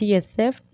DSF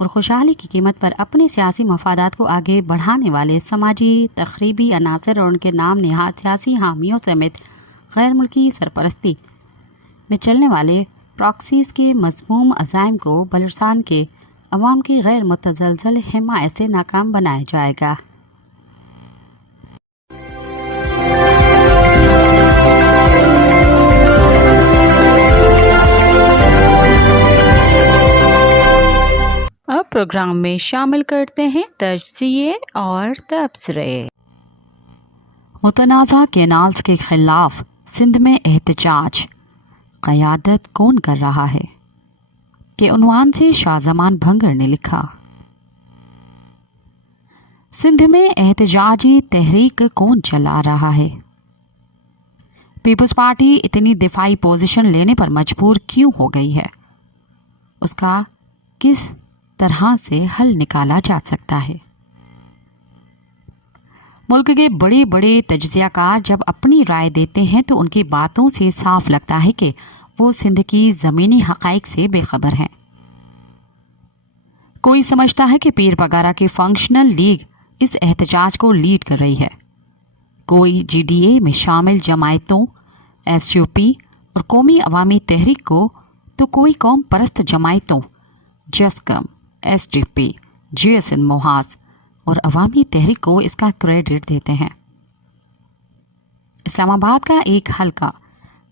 اور خوشحالی کی قیمت پر اپنے سیاسی مفادات کو آگے بڑھانے والے سماجی تخریبی عناصر اور ان کے نام نہاد سیاسی حامیوں سمیت غیر ملکی سرپرستی میں چلنے والے پراکسیز کے مذموم عزائم کو بلوچستان کے عوام کی غیر متزلزل حمایت سے ناکام بنایا جائے گا۔ اب پروگرام میں شامل کرتے ہیں تجزیے اور تبصرے۔ متنازع کینالز کے خلاف سندھ میں احتجاج، قیادت کون کر رہا ہے کے عنوان سے شاہ زمان بھنگر نے لکھا۔ سندھ میں احتجاجی تحریک کون چلا رہا ہے؟ پیپلز پارٹی اتنی دفاعی پوزیشن لینے پر مجبور کیوں ہو گئی ہے؟ اس کا کس طرح سے حل نکالا جا سکتا ہے؟ ملک کے بڑے بڑے تجزیہ کار جب اپنی رائے دیتے ہیں تو ان کی باتوں سے صاف لگتا ہے کہ وہ سندھ کی زمینی حقائق سے بے خبر ہیں۔ کوئی سمجھتا ہے کہ پیر پگارا کی فنکشنل لیگ اس احتجاج کو لیڈ کر رہی ہے، کوئی جی ڈی اے میں شامل جماعتوں، ایس یو پی اور قومی عوامی تحریک کو، تو کوئی قوم پرست جماعتوں، جسکم، ایس ڈی پی، جی ایس این محاذ اور عوامی تحریک کو اس کا کریڈٹ دیتے ہیں۔ اسلام آباد کا ایک حلقہ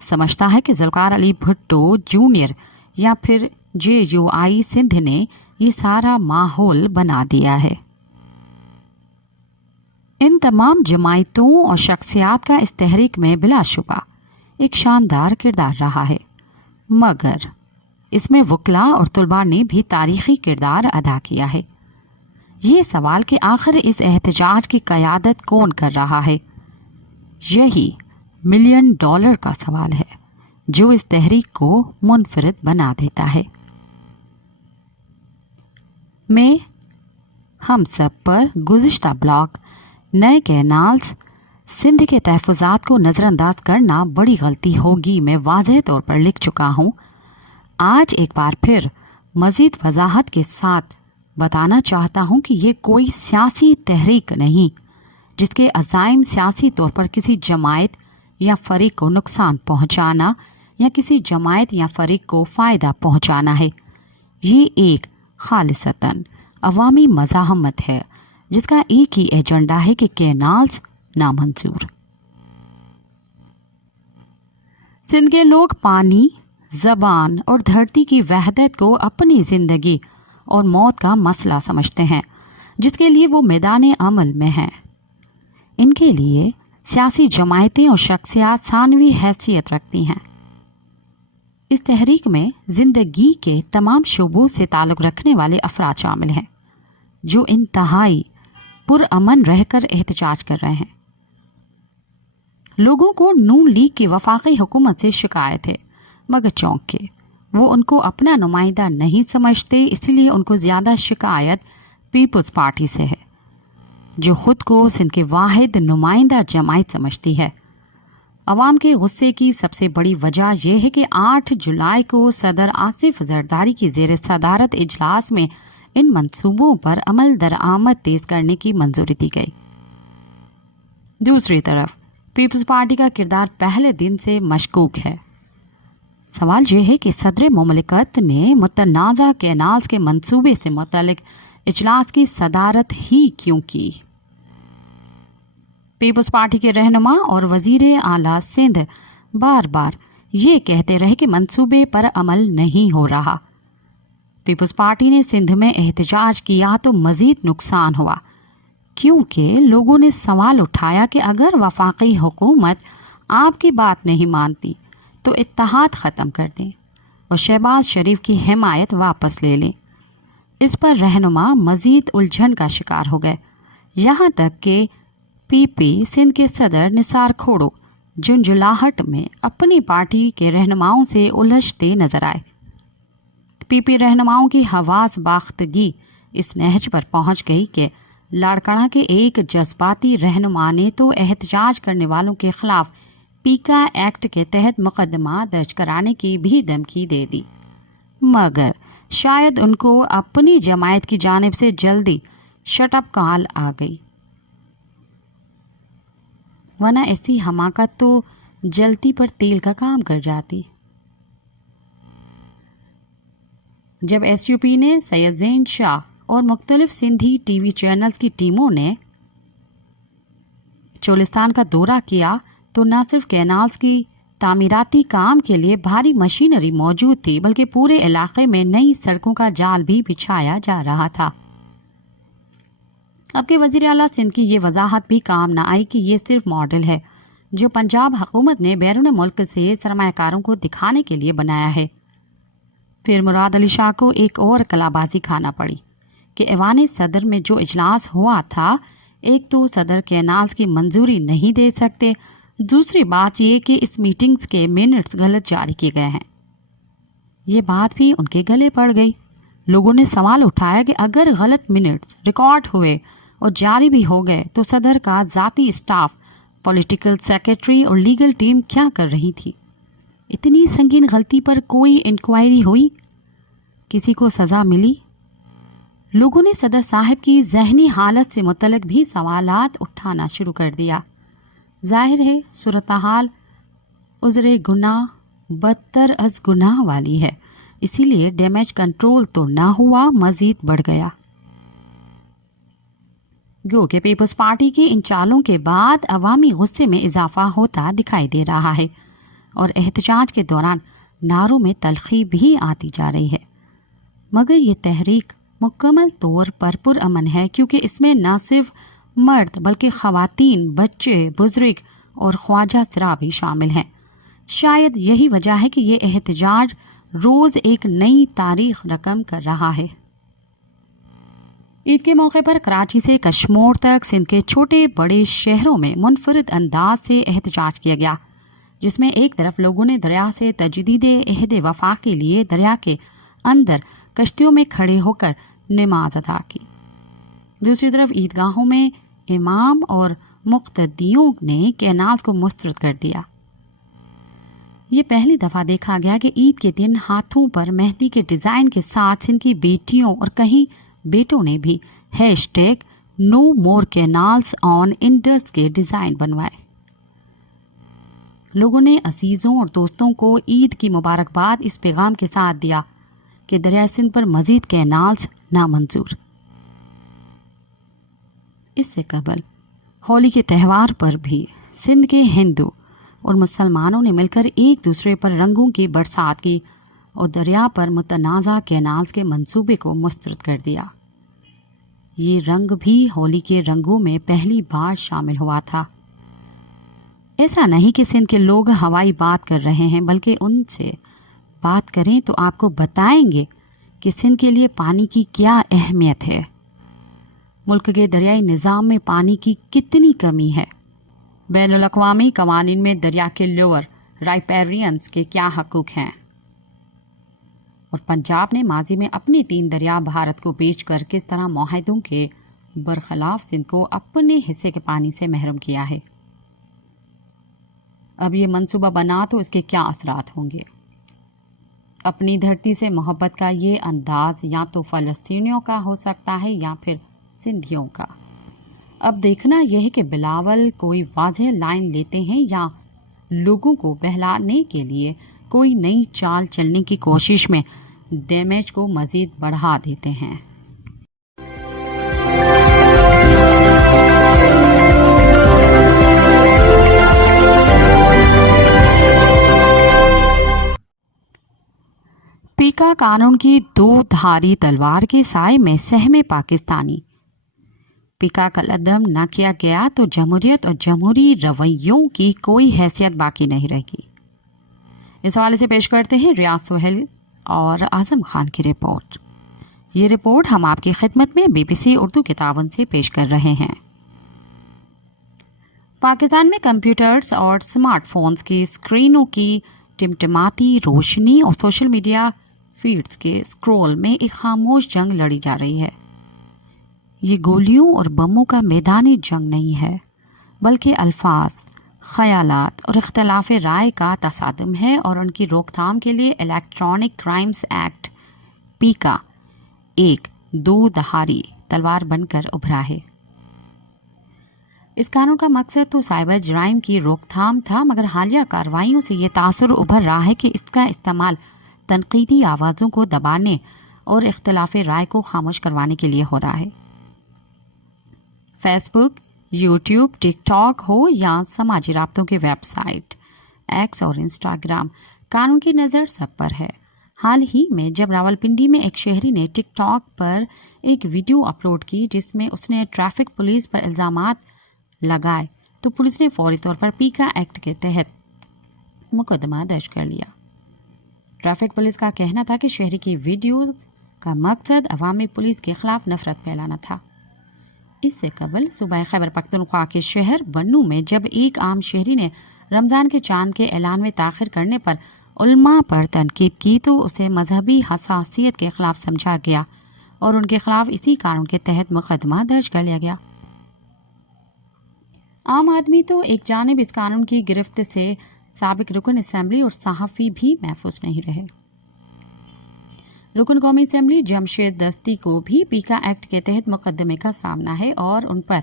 سمجھتا ہے کہ ذوالفقار علی بھٹو جونیئر یا پھر جے یو آئی سندھ نے یہ سارا ماحول بنا دیا ہے۔ ان تمام جماعتوں اور شخصیات کا اس تحریک میں بلا شبہ ایک شاندار کردار رہا ہے، مگر اس میں وکلاء اور طلباء نے بھی تاریخی کردار ادا کیا ہے۔ یہ سوال کہ آخر اس احتجاج کی قیادت کون کر رہا ہے، یہی $1 ملین کا سوال ہے جو اس تحریک کو منفرد بنا دیتا ہے۔ میں ہم سب پر گزشتہ بلاک نئے کینالز سندھ کے تحفظات کو نظر انداز کرنا بڑی غلطی ہوگی میں واضح طور پر لکھ چکا ہوں۔ آج ایک بار پھر مزید وضاحت کے ساتھ بتانا چاہتا ہوں کہ یہ کوئی سیاسی تحریک نہیں جس کے عزائم سیاسی طور پر کسی جماعت یا فریق کو نقصان پہنچانا یا کسی جماعت یا فریق کو فائدہ پہنچانا ہے۔ یہ ایک خالصتاً عوامی مزاحمت ہے جس کا ایک ہی ایجنڈا ہے کہ کینالز نامنظور۔ سندھ کے لوگ پانی، زبان اور دھرتی کی وحدت کو اپنی زندگی اور موت کا مسئلہ سمجھتے ہیں جس کے لیے وہ میدان عمل میں ہیں۔ ان کے لیے سیاسی جماعتیں اور شخصیات ثانوی حیثیت رکھتی ہیں۔ اس تحریک میں زندگی کے تمام شعبوں سے تعلق رکھنے والے افراد شامل ہیں جو انتہائی پرامن رہ کر احتجاج کر رہے ہیں۔ لوگوں کو نون لیگ کی وفاقی حکومت سے شکایت ہے، مگر چونکہ وہ ان کو اپنا نمائندہ نہیں سمجھتے اس لیے ان کو زیادہ شکایت پیپلز پارٹی سے ہے جو خود کو سندھ کے واحد نمائندہ جماعت سمجھتی ہے۔ عوام کے غصے کی سب سے بڑی وجہ یہ ہے کہ 8 جولائی کو صدر آصف زرداری کی زیر صدارت اجلاس میں ان منصوبوں پر عمل درآمد تیز کرنے کی منظوری دی گئی۔ دوسری طرف پیپلز پارٹی کا کردار پہلے دن سے مشکوک ہے۔ سوال یہ ہے کہ صدر مملکت نے متنازع کینالز کے منصوبے سے متعلق اجلاس کی صدارت ہی کیوں کی؟ پیپلز پارٹی کے رہنما اور وزیر اعلیٰ سندھ بار بار یہ کہتے رہے کہ منصوبے پر عمل نہیں ہو رہا۔ پیپلز پارٹی نے سندھ میں احتجاج کیا تو مزید نقصان ہوا، کیونکہ لوگوں نے سوال اٹھایا کہ اگر وفاقی حکومت آپ کی بات نہیں مانتی تو اتحاد ختم کر دیں اور شہباز شریف کی حمایت واپس لے لیں۔ اس پر رہنما مزید الجھن کا شکار ہو گئے، یہاں تک کہ پی پی سندھ کے صدر نثار کھوڑو جنجلاہٹ میں اپنی پارٹی کے رہنماؤں سے الجھتے نظر آئے۔ پی پی رہنماؤں کی حواس باختگی اس نہج پر پہنچ گئی کہ لاڑکانہ کے ایک جذباتی رہنما نے تو احتجاج کرنے والوں کے خلاف پیکا ایکٹ کے تحت مقدمہ درج کرانے کی بھی دھمکی دے دی، مگر شاید ان کو اپنی جماعت کی جانب سے جلدی شٹ اپ کال آ گئی، ورنہ ایسی حماقت تو جلتی پر تیل کا کام کر جاتی۔ جب ایس یو پی نے سید زین شاہ اور مختلف سندھی ٹی وی چینلز کی ٹیموں نے چولستان کا دورہ کیا تو نہ صرف کینالز کی تعمیراتی کام کے لیے بھاری مشینری موجود تھی، بلکہ پورے علاقے میں نئی سڑکوں کا جال بھی بچھایا جا رہا تھا۔ اب کے وزیر اعلیٰ سندھ کی یہ وضاحت بھی کام نہ آئی کہ یہ صرف ماڈل ہے جو پنجاب حکومت نے بیرون ملک سے سرمایہ کاروں کو دکھانے کے لیے بنایا ہے۔ پھر مراد علی شاہ کو ایک اور کلابازی کھانا پڑی کہ ایوان صدر میں جو اجلاس ہوا تھا، ایک تو صدر کینالز کی منظوری نہیں دے سکتے، دوسری بات یہ کہ اس میٹنگز کے منٹس غلط جاری کیے گئے ہیں۔ یہ بات بھی ان کے گلے پڑ گئی۔ لوگوں نے سوال اٹھایا کہ اگر غلط منٹس ریکارڈ ہوئے اور جاری بھی ہو گئے تو صدر کا ذاتی اسٹاف، پولیٹیکل سیکریٹری اور لیگل ٹیم کیا کر رہی تھی؟ اتنی سنگین غلطی پر کوئی انکوائری ہوئی؟ کسی کو سزا ملی؟ لوگوں نے صدر صاحب کی ذہنی حالت سے متعلق بھی سوالات اٹھانا شروع کر دیا۔ ظاہر ہے صورتحال عذر گناہ بدتر از گناہ والی ہے، اسی لیے ڈیمیج کنٹرول تو نہ ہوا، مزید بڑھ گیا۔ گو کہ پیپلز پارٹی کی ان چالوں کے بعد عوامی غصے میں اضافہ ہوتا دکھائی دے رہا ہے اور احتجاج کے دوران نعروں میں تلخی بھی آتی جا رہی ہے، مگر یہ تحریک مکمل طور پر پرامن ہے، کیونکہ اس میں نہ صرف مرد بلکہ خواتین، بچے، بزرگ اور خواجہ سرا بھی شامل ہیں۔ شاید یہی وجہ ہے کہ یہ احتجاج روز ایک نئی تاریخ رقم کر رہا ہے۔ عید کے موقع پر کراچی سے کشمور تک سندھ کے چھوٹے بڑے شہروں میں منفرد انداز سے احتجاج کیا گیا، جس میں ایک طرف لوگوں نے دریا سے تجدید عہد وفا کے لیے دریا کے اندر کشتیوں میں کھڑے ہو کر نماز ادا کی، دوسری طرف عیدگاہوں میں امام اور مقتدیوں نے کینالز کو مسترد کر دیا۔ یہ پہلی دفعہ دیکھا گیا کہ عید کے دن ہاتھوں پر مہندی کے ڈیزائن کے ساتھ سندھ کی بیٹیوں اور کہیں بیٹوں نے بھی #No More Canals on Indus کے ڈیزائن بنوائے۔ لوگوں نے عزیزوں اور دوستوں کو عید کی مبارکباد اس پیغام کے ساتھ دیا کہ دریائے سندھ پر مزید کینالز نامنظور۔ اس سے قبل ہولی کے تہوار پر بھی سندھ کے ہندو اور مسلمانوں نے مل کر ایک دوسرے پر رنگوں کی برسات کی اور دریا پر متنازع کینالز کے منصوبے کو مسترد کر دیا۔ یہ رنگ بھی ہولی کے رنگوں میں پہلی بار شامل ہوا تھا۔ ایسا نہیں کہ سندھ کے لوگ ہوائی بات کر رہے ہیں، بلکہ ان سے بات کریں تو آپ کو بتائیں گے کہ سندھ کے لیے پانی کی کیا اہمیت ہے، ملک کے دریائی نظام میں پانی کی کتنی کمی ہے، بین الاقوامی قوانین میں دریا کے لوور رائپیرینز کے کیا حقوق ہیں، اور پنجاب نے ماضی میں اپنے 3 دریا بھارت کو بیچ کر کس طرح معاہدوں کے برخلاف سندھ کو اپنے حصے کے پانی سے محروم کیا ہے۔ اب یہ منصوبہ بنا تو اس کے کیا اثرات ہوں گے؟ اپنی دھرتی سے محبت کا یہ انداز یا تو فلسطینیوں کا ہو سکتا ہے یا پھر سندھیوں کا۔ اب دیکھنا یہ ہے کہ بلاول کوئی واضح لائن لیتے ہیں یا لوگوں کو بہلانے کے لیے کوئی نئی چال چلنے کی کوشش میں ڈیمیج کو مزید بڑھا دیتے ہیں۔ پیکا قانون کی 2 دھاری تلوار کے سائے میں سہمے پاکستانی۔ پیکا کا قدم نہ کیا گیا تو جمہوریت اور جمہوری رویوں کی کوئی حیثیت باقی نہیں رہے گی۔ اس حوالے سے پیش کرتے ہیں ریاض سہیل اور اعظم خان کی رپورٹ۔ یہ رپورٹ ہم آپ کی خدمت میں BBC اردو کے تعاون سے پیش کر رہے ہیں۔ پاکستان میں کمپیوٹرز اور سمارٹ فونز کی اسکرینوں کی ٹمٹماتی روشنی اور سوشل میڈیا فیڈز کے اسکرول میں ایک خاموش جنگ لڑی جا رہی ہے۔ یہ گولیوں اور بموں کا میدانی جنگ نہیں ہے، بلکہ الفاظ، خیالات اور اختلاف رائے کا تصادم ہے، اور ان کی روک تھام کے لیے الیکٹرانک کرائمز ایکٹ پیکا ایک دو دھاری تلوار بن کر ابھرا ہے۔ اس قانون کا مقصد تو سائبر جرائم کی روک تھام تھا، مگر حالیہ کارروائیوں سے یہ تاثر ابھر رہا ہے کہ اس کا استعمال تنقیدی آوازوں کو دبانے اور اختلاف رائے کو خاموش کروانے کے لیے ہو رہا ہے۔ فیس بک، یوٹیوب، ٹک ٹاک ہو یا سماجی رابطوں کی ویب سائٹ ایکس اور انسٹاگرام، قانون کی نظر سب پر ہے۔ حال ہی میں جب راولپنڈی میں ایک شہری نے ٹک ٹاک پر ایک ویڈیو اپلوڈ کی جس میں اس نے ٹریفک پولیس پر الزامات لگائے تو پولیس نے فوری طور پر پیکا ایکٹ کے تحت مقدمہ درج کر لیا۔ ٹریفک پولیس کا کہنا تھا کہ شہری کی ویڈیوز کا مقصد عوامی پولیس کے خلاف نفرت پھیلانا تھا۔ اس سے قبل صوبہ خیبر پختونخوا کے شہر بنوں میں جب ایک عام شہری نے رمضان کے چاند کے اعلان میں تاخیر کرنے پر علماء پر تنقید کی تو اسے مذہبی حساسیت کے خلاف سمجھا گیا اور ان کے خلاف اسی قانون کے تحت مقدمہ درج کر لیا گیا۔ عام آدمی تو ایک جانب اس قانون کی گرفت سے سابق رکن اسمبلی اور صحافی بھی محفوظ نہیں رہے۔ رکن قومی اسمبلی جمشید دستی کو بھی پیکا ایکٹ کے تحت مقدمے کا سامنا ہے اور ان پر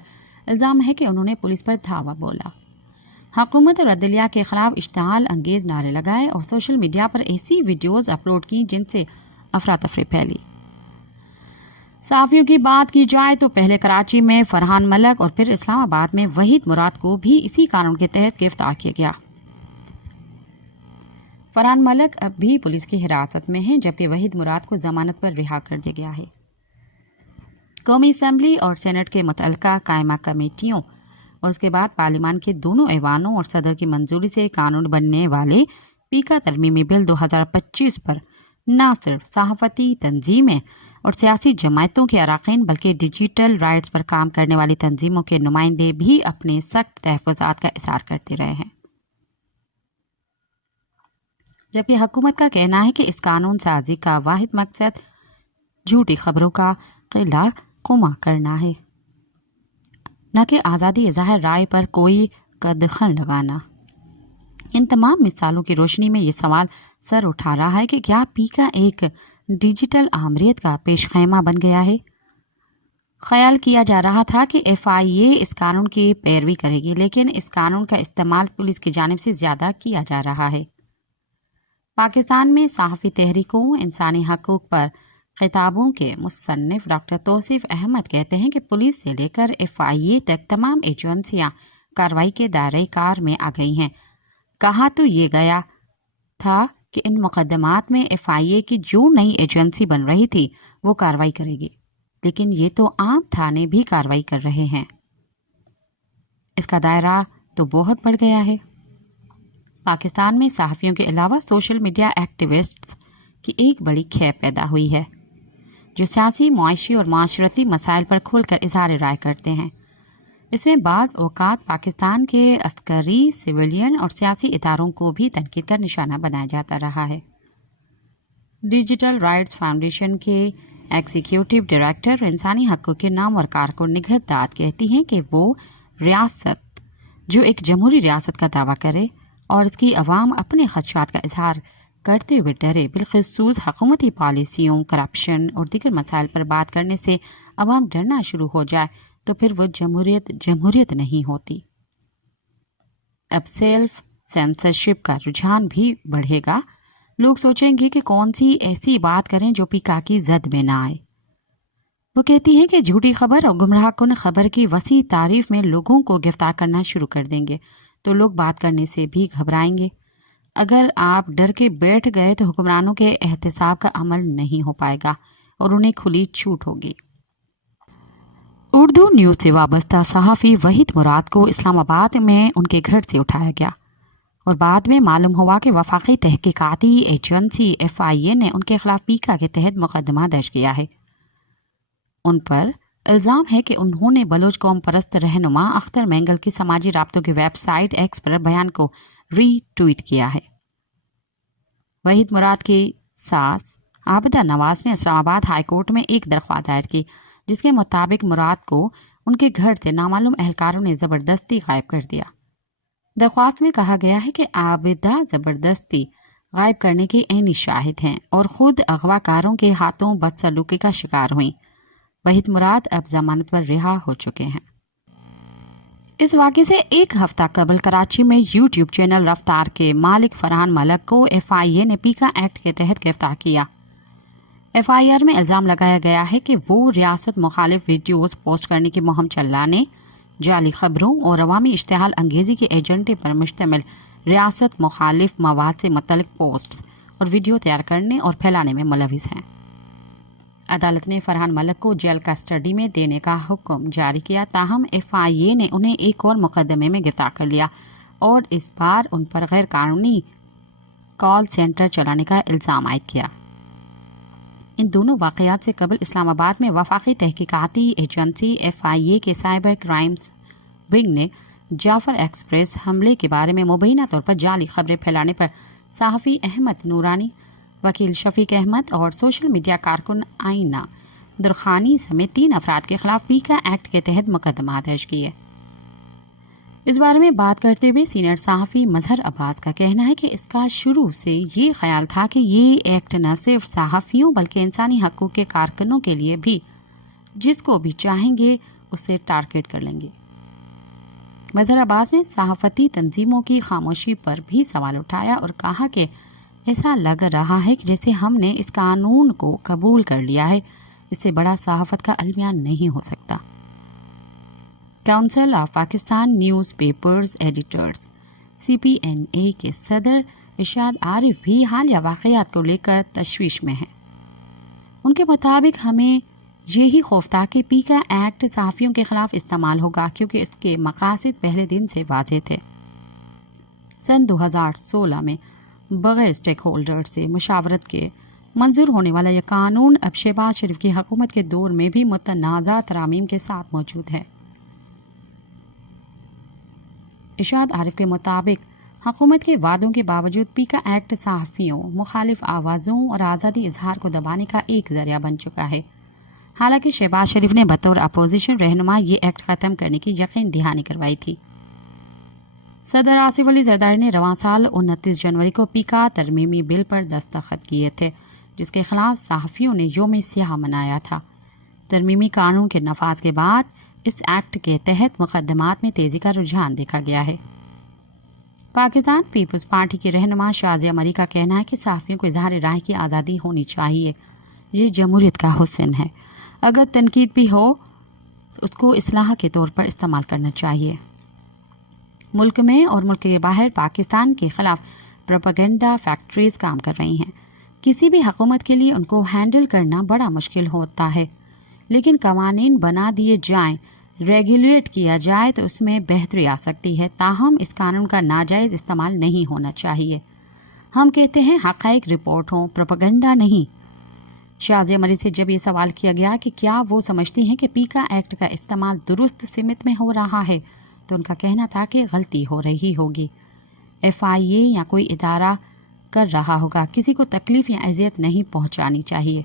الزام ہے کہ انہوں نے پولیس پر دھاوا بولا، حکومت اور عدلیہ کے خلاف اشتعال انگیز نعرے لگائے اور سوشل میڈیا پر ایسی ویڈیوز اپلوڈ کی جن سے افراتفری پھیلی۔ صحافیوں کی بات کی جائے تو پہلے کراچی میں فرحان ملک اور پھر اسلام آباد میں وحید مراد کو بھی اسی قانون کے تحت گرفتار کیا گیا۔ فرحان ملک اب بھی پولیس کی حراست میں ہیں جبکہ وحید مراد کو ضمانت پر رہا کر دیا گیا ہے۔ قومی اسمبلی اور سینٹ کے متعلقہ قائمہ کمیٹیوں اور اس کے بعد پارلیمان کے دونوں ایوانوں اور صدر کی منظوری سے قانون بننے والے پیکا ترمیمی بل 2025 پر نہ صرف صحافتی تنظیمیں اور سیاسی جماعتوں کے اراکین بلکہ ڈیجیٹل رائٹس پر کام کرنے والی تنظیموں کے نمائندے بھی اپنے سخت تحفظات کا اظہار کرتے رہے ہیں، جبکہ حکومت کا کہنا ہے کہ اس قانون سازی کا واحد مقصد جھوٹی خبروں کا قلعہ قمع کرنا ہے، نہ کہ آزادی اظہار رائے پر کوئی قدغن لگانا۔ ان تمام مثالوں کی روشنی میں یہ سوال سر اٹھا رہا ہے کہ کیا پیکا ایک ڈیجیٹل آمریت کا پیش خیمہ بن گیا ہے؟ خیال کیا جا رہا تھا کہ FIA اس قانون کی پیروی کرے گی، لیکن اس قانون کا استعمال پولیس کی جانب سے زیادہ کیا جا رہا ہے۔ پاکستان میں صحافی تحریکوں، انسانی حقوق پر خطابوں کے مصنف ڈاکٹر توصیف احمد کہتے ہیں کہ پولیس سے لے کر FIA تک تمام ایجنسیاں کارروائی کے دائرۂ کار میں آ گئی ہیں۔ کہا تو یہ گیا تھا کہ ان مقدمات میں FIA کی جو نئی ایجنسی بن رہی تھی وہ کارروائی کرے گی، لیکن یہ تو عام تھانے بھی کارروائی کر رہے ہیں۔ اس کا دائرہ تو بہت بڑھ گیا ہے۔ پاکستان میں صحافیوں کے علاوہ سوشل میڈیا ایکٹیوسٹس کی ایک بڑی کھیپ پیدا ہوئی ہے جو سیاسی، معاشی اور معاشرتی مسائل پر کھل کر اظہار رائے کرتے ہیں۔ اس میں بعض اوقات پاکستان کے عسکری، سویلین اور سیاسی اداروں کو بھی تنقید کا نشانہ بنایا جاتا رہا ہے۔ ڈیجیٹل رائٹس فاؤنڈیشن کے ایگزیکٹو ڈائریکٹر اور انسانی حقوق کے نامور کارکن نگہت داد کہتی ہیں کہ وہ ریاست جو ایک جمہوری ریاست کا دعویٰ کرے اور اس کی عوام اپنے خدشات کا اظہار کرتے ہوئے ڈرے، بالخصوص حکومتی پالیسیوں، کرپشن اور دیگر مسائل پر بات کرنے سے عوام ڈرنا شروع ہو جائے تو پھر وہ جمہوریت نہیں ہوتی۔ اب سیلف سینسرشپ کا رجحان بھی بڑھے گا۔ لوگ سوچیں گے کہ کون سی ایسی بات کریں جو پیکا کی زد میں نہ آئے۔ وہ کہتی ہے کہ جھوٹی خبر اور گمراہ کن خبر کی وسیع تعریف میں لوگوں کو گرفتار کرنا شروع کر دیں گے تو لوگ بات کرنے سے بھی گھبرائیں گے۔ اگر آپ ڈر کے بیٹھ گئے تو حکمرانوں کے احتساب کا عمل نہیں ہو پائے گا اور انہیں کھلی چھوٹ ہوگی۔ اردو نیوز سے وابستہ صحافی وحید مراد کو اسلام آباد میں ان کے گھر سے اٹھایا گیا اور بعد میں معلوم ہوا کہ وفاقی تحقیقاتی ایجنسی FIA نے ان کے خلاف پیکا کے تحت مقدمہ درج کیا ہے۔ ان پر الزام ہے کہ انہوں نے بلوچ قوم پرست رہنما اختر مینگل کی سماجی رابطوں کی ویب سائٹ ایکس پر بیان کو ری ٹویٹ کیا ہے۔ وحید مراد کی ساس عابدہ نواز نے اسلام آباد ہائی کورٹ میں ایک درخواست دائر کی جس کے مطابق مراد کو ان کے گھر سے نامعلوم اہلکاروں نے زبردستی غائب کر دیا۔ درخواست میں کہا گیا ہے کہ عابدہ زبردستی غائب کرنے کے عینی شاہد ہیں اور خود اغوا کاروں کے ہاتھوں بدسلوکی کا شکار ہوئیں۔ وحید مراد اب ضمانت پر رہا ہو چکے ہیں۔ اس واقعے سے ایک ہفتہ قبل کراچی میں یوٹیوب چینل رفتار کے مالک فرحان ملک کو FIA نے پیکا ایکٹ کے تحت گرفتار کیا۔ FIR میں الزام لگایا گیا ہے کہ وہ ریاست مخالف ویڈیوز پوسٹ کرنے کی مہم چلانے، جعلی خبروں اور عوامی اشتعال انگیزی کے ایجنڈے پر مشتمل ریاست مخالف مواد سے متعلق پوسٹس اور ویڈیو تیار کرنے اور پھیلانے میں ملوث ہیں۔ عدالت نے فرحان ملک کو جیل کسٹڈی میں دینے کا حکم جاری کیا، تاہم FIA نے انہیں ایک اور مقدمے میں گرفتار کر لیا اور اس بار ان پر غیر قانونی کال سینٹر چلانے کا الزام عائد کیا۔ ان دونوں واقعات سے قبل اسلام آباد میں وفاقی تحقیقاتی ایجنسی FIA کے سائبر کرائمز ونگ نے جعفر ایکسپریس حملے کے بارے میں مبینہ طور پر جعلی خبریں پھیلانے پر صحافی احمد نورانی، وکیل شفیق احمد اور سوشل میڈیا کارکن آئینہ درخانی سمیت 3 افراد کے خلاف پیکا ایکٹ کے تحت مقدمات درج کیے۔ اس بارے میں بات کرتے ہوئے سینئر صحافی مظہر عباس کا کہنا ہے کہ اس کا شروع سے یہ خیال تھا کہ یہ ایکٹ نہ صرف صحافیوں بلکہ انسانی حقوق کے کارکنوں کے لیے بھی جس کو بھی چاہیں گے اس سے ٹارگٹ کر لیں گے۔ مظہر عباس نے صحافتی تنظیموں کی خاموشی پر بھی سوال اٹھایا اور کہا کہ ایسا لگ رہا ہے کہ جیسے ہم نے اس قانون کو قبول کر لیا ہے، اس سے بڑا صحافت کا المیہ نہیں ہو سکتا۔ Council of Pakistan news papers editors CPNA کے صدر ارشاد عارف بھی حالیہ واقعات کو لے کر تشویش میں ہیں۔ ان کے مطابق ہمیں یہی خوف تھا کہ پیکا ایکٹ صحافیوں کے خلاف استعمال ہوگا کیونکہ اس کے مقاصد پہلے دن سے واضح تھے۔ سن 2016 میں بغیر اسٹیک ہولڈر سے مشاورت کے منظور ہونے والا یہ قانون اب شہباز شریف کی حکومت کے دور میں بھی متنازع ترامیم کے ساتھ موجود ہے۔ ارشاد عارف کے مطابق حکومت کے وعدوں کے باوجود پیکا ایکٹ صحافیوں، مخالف آوازوں اور آزادی اظہار کو دبانے کا ایک ذریعہ بن چکا ہے۔ حالانکہ شہباز شریف نے بطور اپوزیشن رہنما یہ ایکٹ ختم کرنے کی یقین دہانی کروائی تھی۔ صدر آصف علی زرداری نے رواں سال 29 جنوری کو پیکا ترمیمی بل پر دستخط کیے تھے، جس کے خلاف صحافیوں نے یوم سیاہ منایا تھا۔ ترمیمی قانون کے نفاذ کے بعد اس ایکٹ کے تحت مقدمات میں تیزی کا رجحان دیکھا گیا ہے۔ پاکستان پیپلز پارٹی کی رہنما شازیہ مری کا کہنا ہے کہ صحافیوں کو اظہار رائے کی آزادی ہونی چاہیے، یہ جمہوریت کا حسن ہے۔ اگر تنقید بھی ہو اس کو اصلاح کے طور پر استعمال کرنا چاہیے۔ ملک میں اور ملک کے باہر پاکستان کے خلاف پروپیگنڈا فیکٹریز کام کر رہی ہیں۔ کسی بھی حکومت کے لیے ان کو ہینڈل کرنا بڑا مشکل ہوتا ہے، لیکن قوانین بنا دیے جائیں، ریگولیٹ کیا جائے تو اس میں بہتری آ سکتی ہے، تاہم اس قانون کا ناجائز استعمال نہیں ہونا چاہیے۔ ہم کہتے ہیں حقائق رپورٹ ہوں، پروپیگنڈا نہیں۔ شازیہ مری سے جب یہ سوال کیا گیا کہ کیا وہ سمجھتی ہیں کہ پیکا ایکٹ کا استعمال درست سمت میں ہو رہا ہے، تو ان کا کہنا تھا کہ غلطی ہو رہی ہوگی۔ FIA یا کوئی ادارہ کر رہا ہوگا، کسی کو تکلیف یا اذیت نہیں پہنچانی چاہیے۔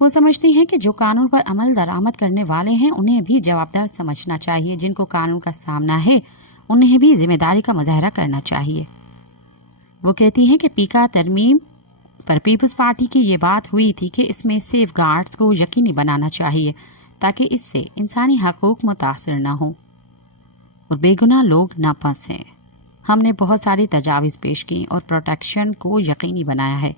وہ سمجھتی ہیں کہ جو قانون پر عمل درآمد کرنے والے ہیں انہیں بھی جوابدار سمجھنا چاہیے، جن کو قانون کا سامنا ہے انہیں بھی ذمہ داری کا مظاہرہ کرنا چاہیے۔ وہ کہتی ہیں کہ پیکا ترمیم پر پیپلز پارٹی کی یہ بات ہوئی تھی کہ اس میں سیف گارڈز کو یقینی بنانا چاہیے تاکہ اس سے انسانی حقوق متاثر نہ ہوں اور بے گناہ لوگ نہ پھنسیں۔ ہم نے بہت ساری تجاویز پیش کی اور پروٹیکشن کو یقینی بنایا ہے۔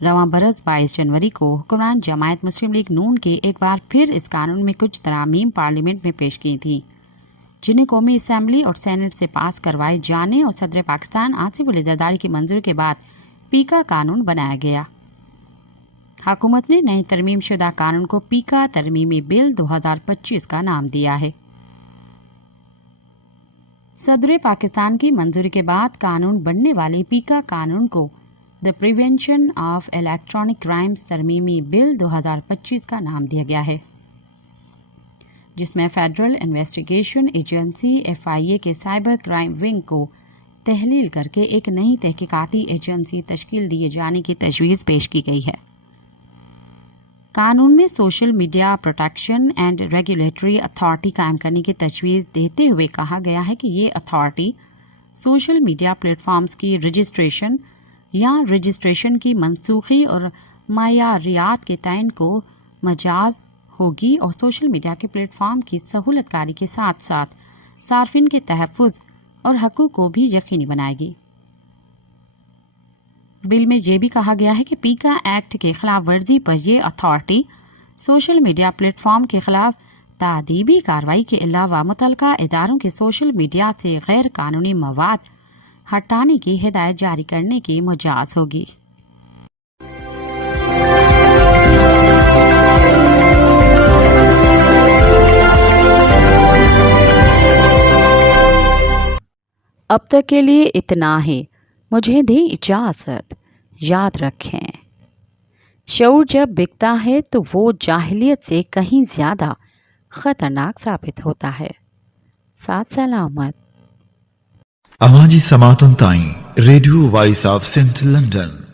رواں برس 22 جنوری کو حکمران جماعت مسلم لیگ نون کے ایک بار پھر اس قانون میں کچھ ترامیم پارلیمنٹ میں پیش کی تھیں، جنہیں قومی اسمبلی اور سینٹ سے پاس کروائے جانے اور صدر پاکستان آصف علی زرداری کی منظوری کے بعد پیکا قانون بنایا گیا۔ حکومت نے نئے ترمیم شدہ قانون کو پیکا ترمیمی بل 2025 کا نام دیا ہے۔ صدر پاکستان کی منظوری کے بعد قانون بننے والے پیکا قانون کو دی پریونشن آف الیکٹرانک کرائمز ترمیمی بل 2025 کا نام دیا گیا ہے، جس میں فیڈرل انویسٹیگیشن ایجنسی FIA کے سائبر کرائم ونگ کو تحلیل کر کے ایک نئی تحقیقاتی ایجنسی تشکیل دیے جانے کی تجویز پیش کی گئی ہے۔ قانون میں social media protection and regulatory authority قائم کرنے کی تجویز دیتے ہوئے کہا گیا ہے کہ یہ authority social media platforms کی رجسٹریشن، یا رجسٹریشن کی منسوخی اور معیاریات کے تعین کو مجاز ہوگی اور سوشل میڈیا کے پلیٹ فارم کی سہولت کاری کے ساتھ ساتھ صارفین کے تحفظ اور حقوق کو بھی یقینی بنائے گی۔ بل میں یہ بھی کہا گیا ہے کہ پیکا ایکٹ کے خلاف ورزی پر یہ authority social media plate form کے خلاف تادیبی کارروائی کے علاوہ متعلقہ اداروں کے سوشل میڈیا سے غیر قانونی مواد ہٹانے کی ہدایت جاری کرنے کی مجاز ہوگی۔ اب تک کے لیے اتنا ہی، مجھے دیں اجازت۔ یاد رکھیں، شعور جب بکتا ہے تو وہ جاہلیت سے کہیں زیادہ خطرناک ثابت ہوتا ہے۔ ساتھ سلامت۔ Amaji Samatun Tain, Radio Voice of St. London.